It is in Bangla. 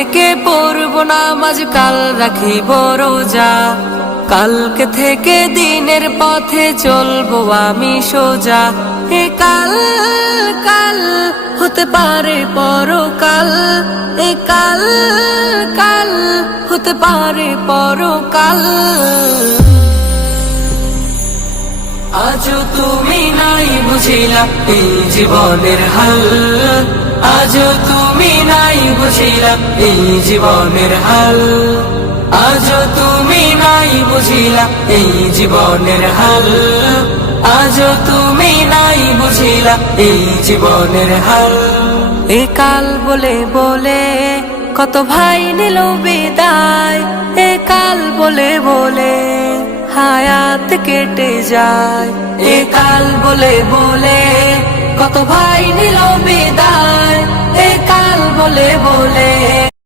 থেকে পড়ব নামাজ, কাল রাখিব রোজা, কালকে থেকে দিনের পথে চলবো আমি সোজা। এ কাল কাল হতে পারে পরকাল, এ কাল কাল হতে পারে পরকাল। আজও তুমি নাই বুঝিলা এই জীবনের হাল, আজও তুমি নাই বুঝিলা এই জীবনের হাল, আজও তুমি নাই বুঝিলা এই জীবনের হাল, আজও তুমি নাই বুঝিলা এই জীবনের হাল। এ কাল বলে বলে কত ভাই নিল বিদায়, এ কাল বলে বলে হায়াত কেটে যায়, এ কাল বলে বলে কত ভাই নিল বিদায়, এ কাল বলে বলে